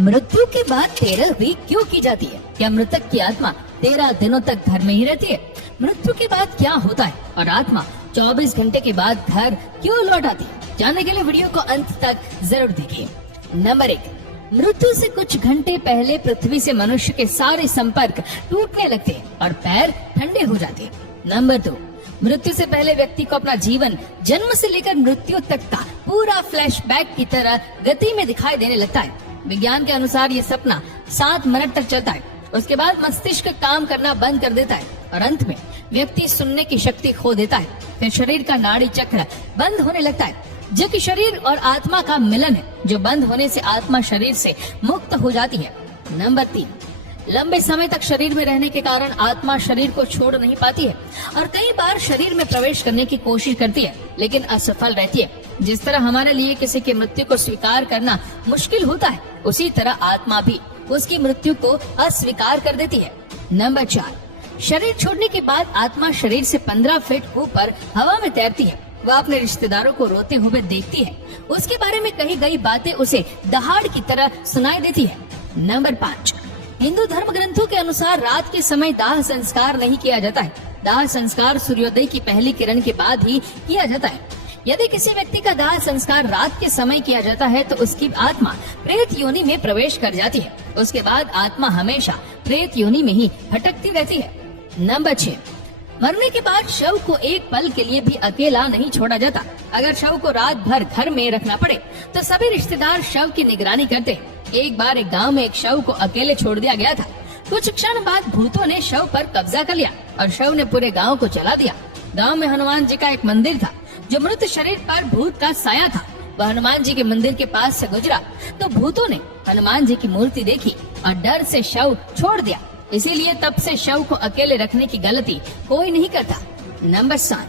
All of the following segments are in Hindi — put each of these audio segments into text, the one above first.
मृत्यु के बाद 13 वीक क्यों की जाती है? क्या मृतक की आत्मा 13 दिनों तक घर में ही रहती है? मृत्यु के बाद क्या होता है और आत्मा 24 घंटे के बाद घर क्यों लौट आती है? जानने के लिए वीडियो को अंत तक जरूर देखिए। नंबर 1, मृत्यु से कुछ घंटे पहले पृथ्वी से मनुष्य के सारे संपर्क टूटने लगते हैं और पैर ठंडे हो जाते हैं। नंबर 2, मृत्यु से पहले व्यक्ति को अपना जीवन जन्म से लेकर मृत्यु तक का पूरा फ्लैशबैक की तरह गति में दिखाई देने लगता है। विज्ञान के अनुसार ये सपना 7 मिनट तक चलता है। उसके बाद मस्तिष्क काम करना बंद कर देता है और अंत में व्यक्ति सुनने की शक्ति खो देता है। फिर शरीर का नाड़ी चक्र बंद होने लगता है, जो कि शरीर और आत्मा का मिलन है, जो बंद होने से आत्मा शरीर से मुक्त हो जाती है। नंबर 3, लंबे समय तक शरीर में रहने के कारण आत्मा शरीर को छोड़ नहीं पाती है और कई बार शरीर में प्रवेश करने की कोशिश करती है, लेकिन असफल रहती है। जिस तरह हमारे लिए किसी की मृत्यु को स्वीकार करना मुश्किल होता है, उसी तरह आत्मा भी उसकी मृत्यु को अस्वीकार कर देती है। नंबर 4, शरीर छोड़ने के बाद आत्मा शरीर से 15 फीट ऊपर हवा में तैरती है। वह अपने रिश्तेदारों को रोते हुए देखती है। उसके बारे में कही गई बातें उसे दहाड़ की तरह सुनाई देती है। नंबर 5, हिंदू धर्म ग्रंथों के अनुसार रात के समय दाह संस्कार नहीं किया जाता है। दाह संस्कार सूर्योदय की पहली किरण के बाद ही किया जाता है। यदि किसी व्यक्ति का दाह संस्कार रात के समय किया जाता है तो उसकी आत्मा प्रेत योनि में प्रवेश कर जाती है। उसके बाद आत्मा हमेशा प्रेत योनि में ही भटकती रहती है। नंबर 6, मरने के बाद शव को एक पल के लिए भी अकेला नहीं छोड़ा जाता। अगर शव को रात भर घर में रखना पड़े तो सभी रिश्तेदार शव की निगरानी करते हैं। एक बार एक गांव में एक शव को अकेले छोड़ दिया गया था। कुछ क्षण बाद भूतों ने शव पर कब्जा कर लिया और शव ने पूरे गांव को चला दिया। गांव में हनुमान जी का एक मंदिर था, जो मृत शरीर पर भूत का साया था। वह हनुमान जी के मंदिर के पास से गुजरा तो भूतों ने हनुमान जी की मूर्ति देखी और डर से शव छोड़ दिया। इसीलिए तब से शव को अकेले रखने की गलती कोई नहीं करता। नंबर 7,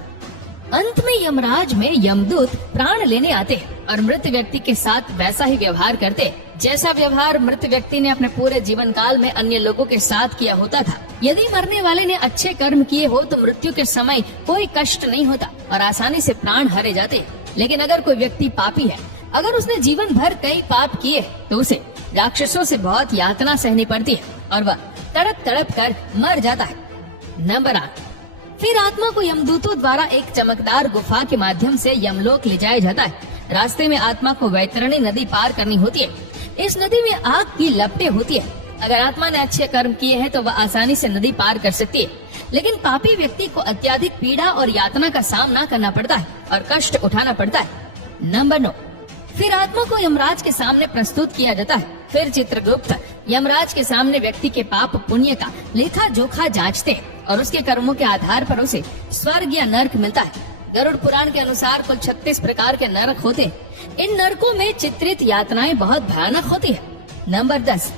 अंत में यमराज में यमदूत प्राण लेने आते हैं और मृत व्यक्ति के साथ वैसा ही व्यवहार करते हैं जैसा व्यवहार मृत व्यक्ति ने अपने पूरे जीवन काल में अन्य लोगों के साथ किया होता था। यदि मरने वाले ने अच्छे कर्म किए हो तो मृत्यु के समय कोई कष्ट नहीं होता और आसानी से प्राण हरे जाते हैं। लेकिन अगर कोई व्यक्ति पापी है, अगर उसने जीवन भर कई पाप किए तो उसे राक्षसों से बहुत यातना सहनी पड़ती है और वह तड़प तड़प कर मर जाता है। नंबर 8, फिर आत्मा को यमदूतों द्वारा एक चमकदार गुफा के माध्यम से यमलोक ले जाया जाता है। रास्ते में आत्मा को वैतरणी नदी पार करनी होती है। इस नदी में आग की लपटें होती है। अगर आत्मा ने अच्छे कर्म किए हैं तो वह आसानी से नदी पार कर सकती है, लेकिन पापी व्यक्ति को अत्यधिक पीड़ा और यातना का सामना करना पड़ता है और कष्ट उठाना पड़ता है। नंबर 9, फिर आत्मा को यमराज के सामने प्रस्तुत किया जाता है। फिर चित्रगुप्त यमराज के सामने व्यक्ति के पाप पुण्य का लेखा जोखा जांचते हैं और उसके कर्मों के आधार पर उसे स्वर्ग या नरक मिलता है। गरुड़ पुराण के अनुसार कुल 36 प्रकार के नरक होते हैं। इन नरकों में चित्रित यातनाएं बहुत भयानक होती है। नंबर 10,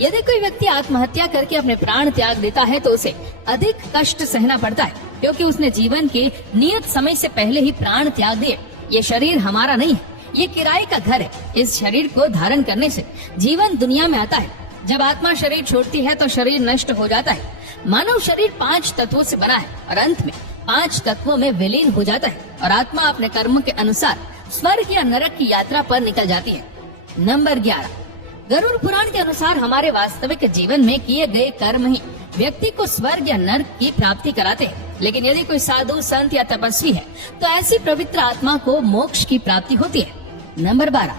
यदि कोई व्यक्ति आत्महत्या करके अपने प्राण त्याग देता है तो उसे अधिक कष्ट सहना पड़ता है, क्योंकि उसने जीवन के नियत समय से पहले ही प्राण त्याग दिए। ये शरीर हमारा नहीं है, ये किराए का घर है। इस शरीर को धारण करने से जीवन दुनिया में आता है। जब आत्मा शरीर छोड़ती है तो शरीर नष्ट हो जाता है। मानव शरीर 5 तत्वों से बना है और अंत में 5 तत्वों में विलीन हो जाता है और आत्मा अपने कर्मों के अनुसार स्वर्ग या नरक की यात्रा पर निकल जाती है। नंबर 11, गरुड़ पुराण के अनुसार हमारे वास्तविक जीवन में किए गए कर्म ही व्यक्ति को स्वर्ग या नरक की प्राप्ति कराते हैं। लेकिन यदि कोई साधु, संत या तपस्वी है तो ऐसी पवित्र आत्मा को मोक्ष की प्राप्ति होती है। नंबर 12,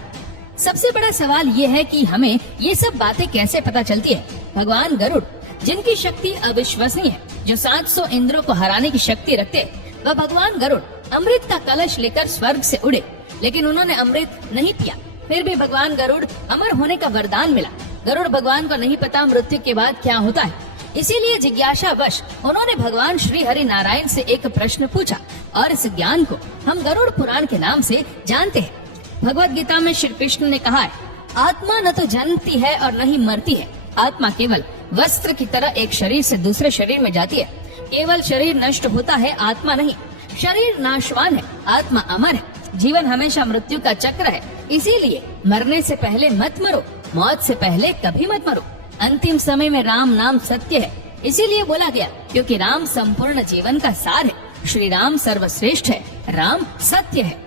सबसे बड़ा सवाल ये है कि हमें ये सब बातें कैसे पता चलती है। भगवान गरुड़, जिनकी शक्ति अविश्वसनीय है, जो 700 इंद्रों को हराने की शक्ति रखते हैं, वह भगवान गरुड़ अमृत का कलश लेकर स्वर्ग से उड़े, लेकिन उन्होंने अमृत नहीं पिया। फिर भी भगवान गरुड़ अमर होने का वरदान मिला। गरुड़ भगवान को नहीं पता मृत्यु के बाद क्या होता है, इसीलिए जिज्ञासावश उन्होंने भगवान श्री हरि नारायण से एक प्रश्न पूछा और इस ज्ञान को हम गरुड़ पुराण के नाम से जानते हैं। भगवत गीता में श्री कृष्ण ने कहा है, आत्मा न तो जन्मती है और न ही मरती है। आत्मा केवल वस्त्र की तरह एक शरीर से दूसरे शरीर में जाती है। केवल शरीर नष्ट होता है, आत्मा नहीं। शरीर नाशवान है, आत्मा अमर है। जीवन हमेशा मृत्यु का चक्र है, इसीलिए मरने से पहले मत मरो, मौत से पहले कभी मत मरो। अंतिम समय में राम नाम सत्य है, इसीलिए बोला गया, क्योंकि राम संपूर्ण जीवन का सार है। श्री राम सर्वश्रेष्ठ है, राम सत्य है।